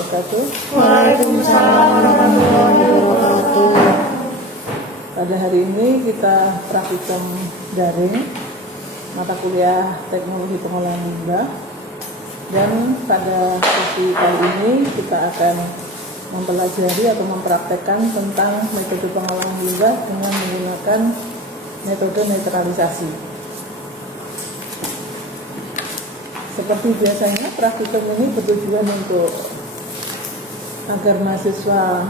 wabarakatuh. Waalaikumsalam warahmatullahi wabarakatuh. Pada hari ini kita praktikum daring mata kuliah teknologi pengolahan limbah, dan pada sesi kali ini kita akan mempelajari atau mempraktekkan tentang metode pengolahan limbah dengan menggunakan metode netralisasi. Seperti biasanya, praktikum ini bertujuan untuk agar mahasiswa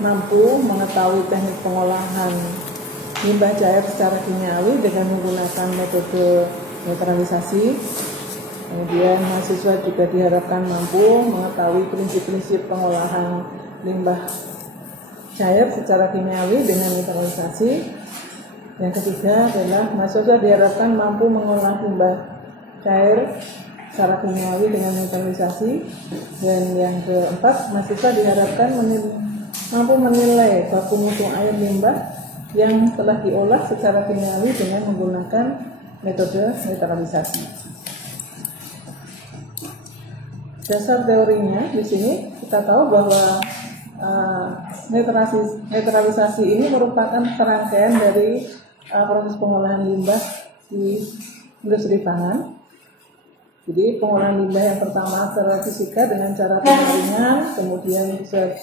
mampu mengetahui teknik pengolahan limbah cair secara kimiawi dengan menggunakan metode netralisasi. Kemudian mahasiswa juga diharapkan mampu mengetahui prinsip-prinsip pengolahan limbah cair secara kimiawi dengan netralisasi. Yang ketiga adalah mahasiswa diharapkan mampu mengolah limbah cair secara kimiawi dengan netralisasi. Dan yang keempat, mahasiswa diharapkan mampu menilai baku mutu air limbah yang telah diolah secara kimiawi dengan menggunakan metode netralisasi. Dasar teorinya di sini kita tahu bahwa netralisasi ini merupakan serangkaian dari proses pengolahan limbah di industri pangan. Jadi pengolahan limbah yang pertama secara fisika dengan cara penyaringan, kemudian bisa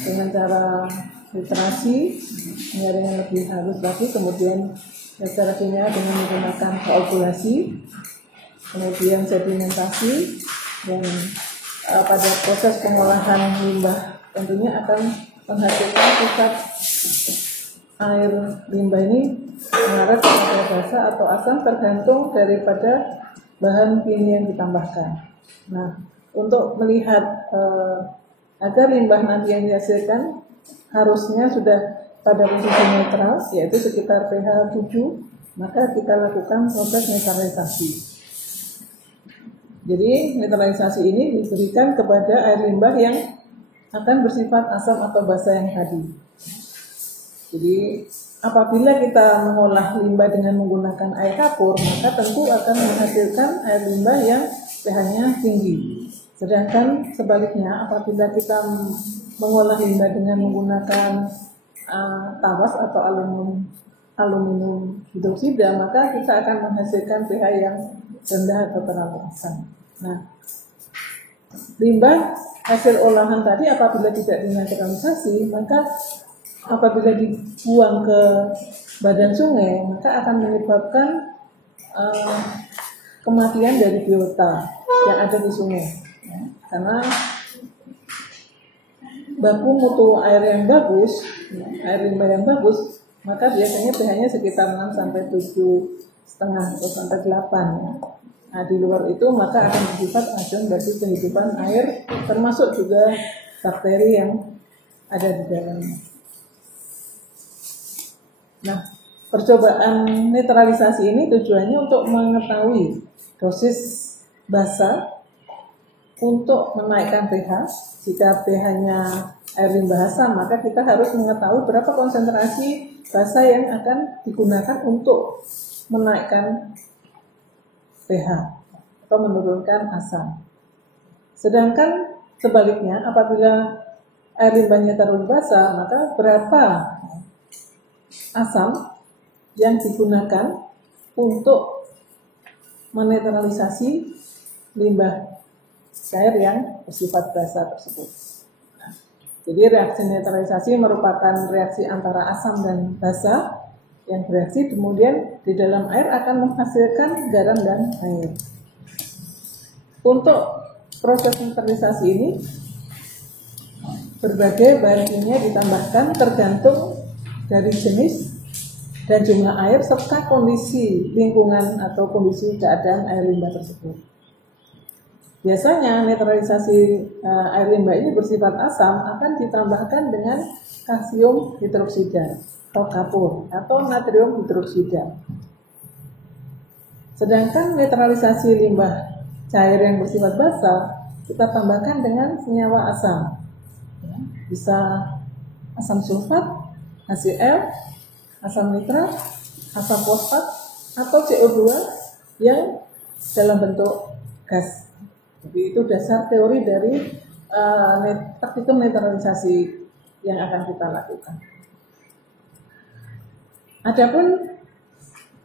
dengan cara filtrasi, penyaringan lebih halus lagi, kemudian secara kimia dengan menggunakan koagulasi, kemudian sedimentasi, dan pada proses pengolahan limbah tentunya akan menghasilkan sifat air limbah ini mengalir kepada basa atau asam tergantung daripada bahan kimia yang ditambahkan. Nah, untuk melihat agar limbah nanti yang dihasilkan harusnya sudah pada posisi netral, yaitu sekitar pH 7, maka kita lakukan proses netralisasi. Jadi netralisasi ini diberikan kepada air limbah yang akan bersifat asam atau basa yang tadi. Jadi apabila kita mengolah limbah dengan menggunakan air kapur, maka tentu akan menghasilkan air limbah yang pH-nya tinggi. Sedangkan sebaliknya, apabila kita mengolah limbah dengan menggunakan tawas atau aluminium hidroksida, maka kita akan menghasilkan pH yang rendah atau terlalu asam. Nah, limbah hasil olahan tadi apabila tidak dinetralisasi, maka apabila dibuang ke badan sungai, maka akan menyebabkan kematian dari biota yang ada di sungai. Ya, karena baku mutu air yang bagus, air limbah yang bagus, maka biasanya pH-nya sekitar 6 sampai 7,5 atau sampai 8. Ya. Nah, di luar itu maka akan bersifat racun bagi kehidupan air, termasuk juga bakteri yang ada di dalamnya. Nah, percobaan netralisasi ini tujuannya untuk mengetahui dosis basa untuk menaikkan pH. Jika pH-nya air limbah asam, maka kita harus mengetahui berapa konsentrasi basa yang akan digunakan untuk menaikkan pH atau menurunkan asam. Sedangkan sebaliknya, apabila air limbahnya terlalu basa, maka berapa asam yang digunakan untuk menetralisasi limbah cair yang bersifat basa tersebut. Jadi reaksi netralisasi merupakan reaksi antara asam dan basa yang bereaksi kemudian di dalam air akan menghasilkan garam dan air. Untuk proses netralisasi ini berbagai bahan kimia ditambahkan tergantung dari jenis dan jumlah air serta kondisi lingkungan atau kondisi keadaan air limbah tersebut. Biasanya netralisasi air limbah ini bersifat asam akan ditambahkan dengan kalsium hidroksida atau kapur atau natrium hidroksida. Sedangkan netralisasi limbah cair yang bersifat basa kita tambahkan dengan senyawa asam. Bisa asam sulfat, HCl, asam nitrat, asam fosfat, atau CO2 yang dalam bentuk gas. Jadi itu dasar teori dari praktikum netralisasi yang akan kita lakukan. Adapun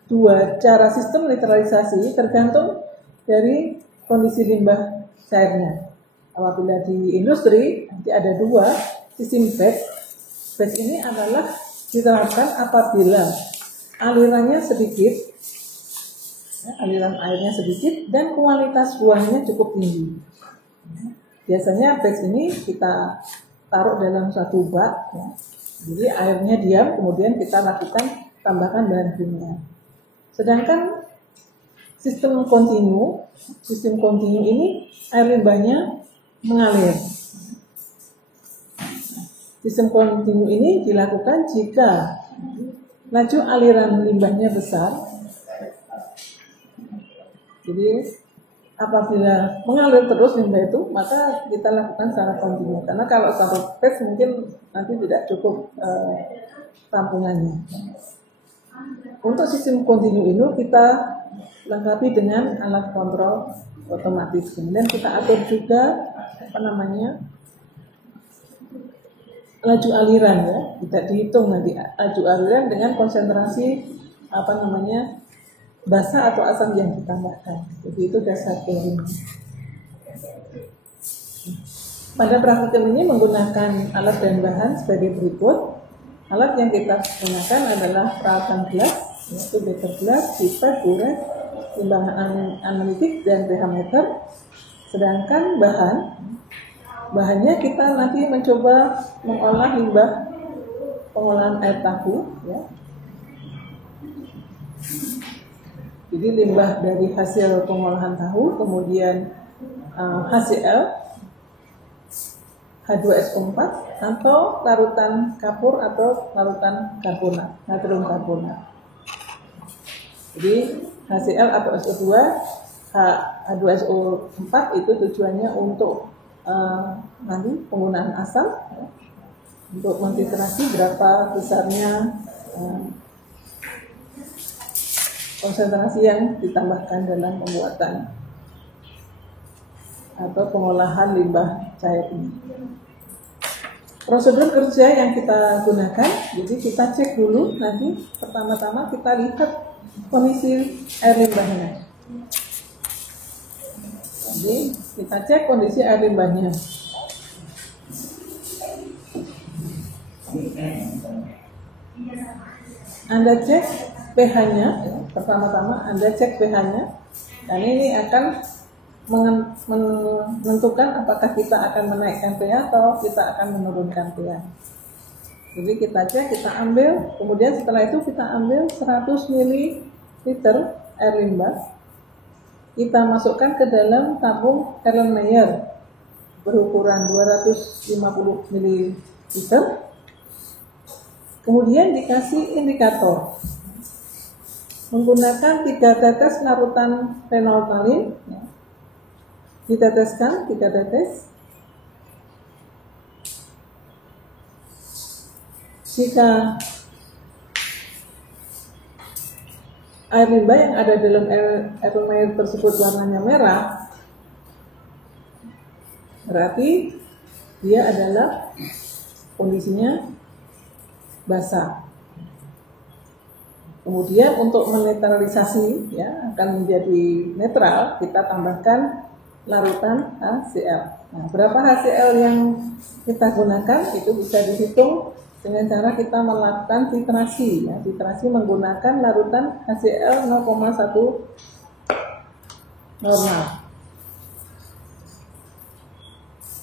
dua cara sistem netralisasi tergantung dari kondisi limbah cairnya. Apabila di industri nanti ada dua sistem batch. Batch ini adalah diterapkan apabila alirannya sedikit, ya, aliran airnya sedikit dan kualitas buahnya cukup tinggi. Biasanya batch ini kita taruh dalam satu bak, ya. Jadi airnya diam, kemudian kita lakukan tambahkan bahan kimia. Sedangkan sistem kontinu ini air limbahnya mengalir. Sistem kontinu ini dilakukan jika laju aliran limbahnya besar. Jadi apabila mengalir terus limbah itu, maka kita lakukan secara kontinu. Karena kalau satu batch mungkin nanti tidak cukup tampungannya. Untuk sistem kontinu ini kita lengkapi dengan alat kontrol otomatis. Kemudian kita atur juga laju aliran, ya, tidak dihitung nanti laju aliran dengan konsentrasi basa atau asam yang ditambahkan. Jadi itu dasar teorinya. Pada praktikum ini menggunakan alat dan bahan sebagai berikut. Alat yang kita gunakan adalah peralatan gelas, yaitu beker gelas, pipet, buret, timbangan analitik, dan pH meter. Sedangkan bahannya kita nanti mencoba mengolah limbah pengolahan air tahu, ya. Jadi limbah dari hasil pengolahan tahu, kemudian HCl, H2SO4, atau larutan kapur atau larutan karbonat, natrium karbonat. Jadi HCl atau SO2, H2SO4 itu tujuannya untuk nanti penggunaan asam, ya, untuk mentitrasi berapa besarnya konsentrasi yang ditambahkan dalam pembuatan atau pengolahan limbah cair ini. Prosedur kerja yang kita gunakan, jadi kita cek dulu nanti pertama-tama kita lihat kondisi air limbahnya. Jadi kita cek kondisi air limbahnya. Anda cek pH-nya, ya. Pertama-tama Anda cek pH-nya, dan ini akan menentukan apakah kita akan menaikkan pH atau kita akan menurunkan pH. Jadi kita cek, kita ambil, kemudian setelah itu kita ambil 100 ml air limbah, kita masukkan ke dalam tabung Erlenmeyer berukuran 250 ml, kemudian dikasih indikator menggunakan 3 tetes larutan fenolftalin, ya. Diteteskan 3 tetes. Jika air limbah yang ada dalam Erlenmeyer tersebut warnanya merah, berarti dia adalah kondisinya basah. Kemudian untuk menetralisasi, ya, akan menjadi netral, kita tambahkan larutan HCl. Nah, berapa HCl yang kita gunakan itu bisa dihitung dengan cara kita melakukan titrasi, ya. Titrasi menggunakan larutan HCl 0,1 normal.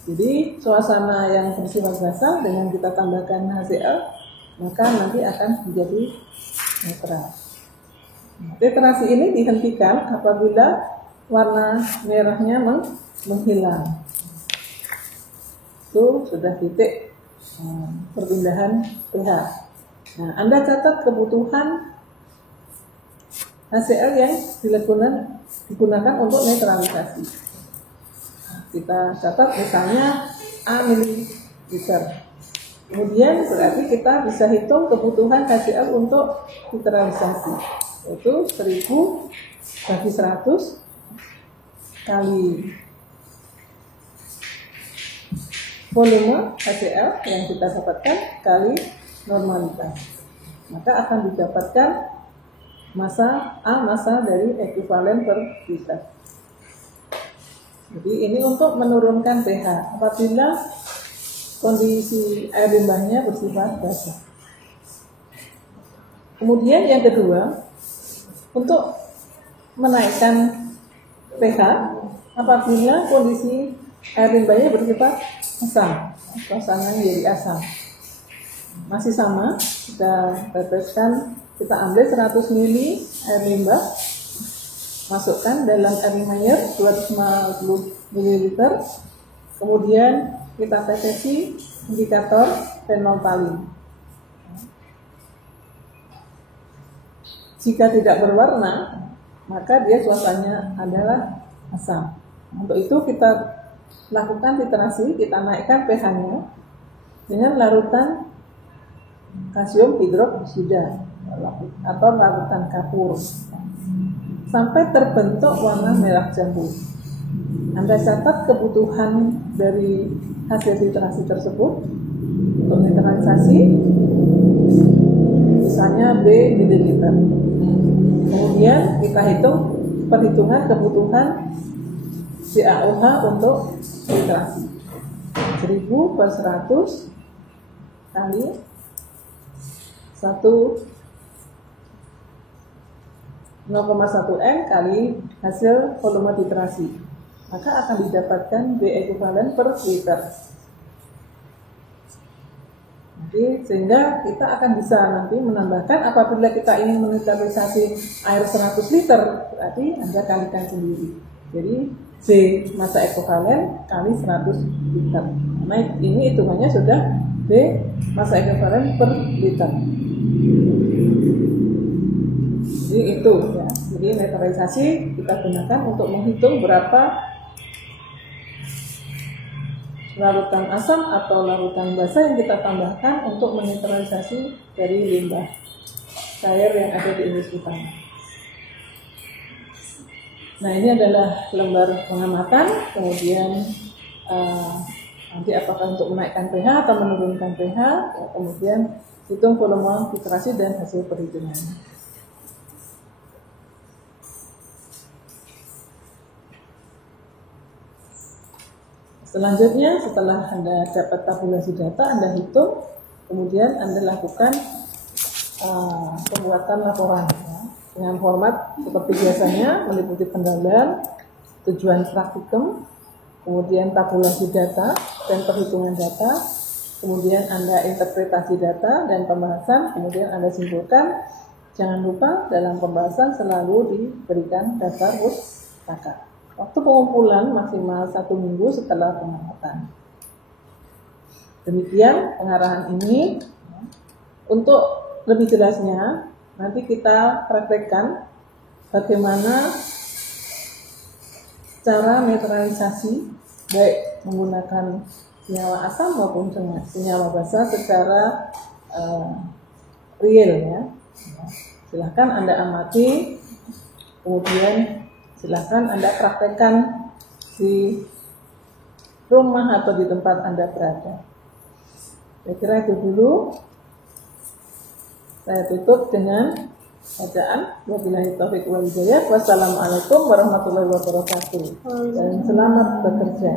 Jadi suasana yang bersifat basah dengan kita tambahkan HCl, maka nanti akan menjadi netral. Titrasi ini dihentikan apabila warna merahnya menghilang. Itu sudah titik perpindahan pH. Nah, Anda catat kebutuhan HCl yang digunakan untuk netralisasi. Kita catat misalnya A mililiter. Kemudian berarti kita bisa hitung kebutuhan HCl untuk netralisasi, yaitu 1000 bagi 100 kali volume HCl yang kita dapatkan kali normalitas, maka akan didapatkan massa A, massa dari ekuivalen per liter. Jadi ini untuk menurunkan pH apabila kondisi air limbahnya bersifat basah. Kemudian yang kedua, untuk menaikkan pH apabila kondisi air limbahnya bersifat asam, suasananya jadi asam. Masih sama, kita teteskan, kita ambil 100 ml air limbah, masukkan dalam air limbahnya 250 ml, kemudian kita tetesi indikator fenoltalin. Jika tidak berwarna, maka dia suasananya adalah asam. Untuk itu kita lakukan titrasi, kita naikkan pH-nya dengan larutan kalsium hidroksida atau larutan kapur sampai terbentuk warna merah jambu. Anda catat kebutuhan dari hasil titrasi tersebut untuk netralisasi, misalnya B ml. Kemudian kita hitung perhitungan kebutuhan CaOH untuk titrasi 1000 per 100 kali 0,1 N kali hasil volume titrasi, maka akan didapatkan B ekuivalen per liter. Jadi sehingga kita akan bisa nanti menambahkan apabila kita ingin menetralisasi air 100 liter, berarti Anda kalikan sendiri. Jadi C massa ekuivalen kali 100 liter. Nah ini hitungannya sudah B massa ekuivalen per liter. Jadi itu ya. Jadi netralisasi kita gunakan untuk menghitung berapa larutan asam atau larutan basa yang kita tambahkan untuk menetralisasi dari limbah cair yang ada di industri pangan. Nah ini adalah lembar pengamatan, kemudian nanti apakah untuk menaikkan pH atau menurunkan pH, ya, kemudian hitung volume titrasi dan hasil perhitungannya. Selanjutnya setelah Anda dapat tabulasi data, Anda hitung, kemudian Anda lakukan pembuatan laporan ya, dengan format seperti biasanya, meliputi pendalaman, tujuan praktikum, kemudian tabulasi data dan perhitungan data, kemudian Anda interpretasi data dan pembahasan, kemudian Anda simpulkan. Jangan lupa dalam pembahasan selalu diberikan daftar pustaka. Waktu pengumpulan maksimal 1 minggu setelah pengamatan. Demikian pengarahan ini. Untuk lebih jelasnya, nanti kita praktekkan bagaimana cara netralisasi baik menggunakan senyawa asam maupun senyawa basa secara real ya. Silahkan Anda amati, kemudian silahkan Anda praktekkan di rumah atau di tempat Anda berada. Saya kira itu dulu. Saya tutup dengan bacaan. Wabillahi taufiq wal hidayah. Wassalamualaikum warahmatullahi wabarakatuh. Dan selamat bekerja.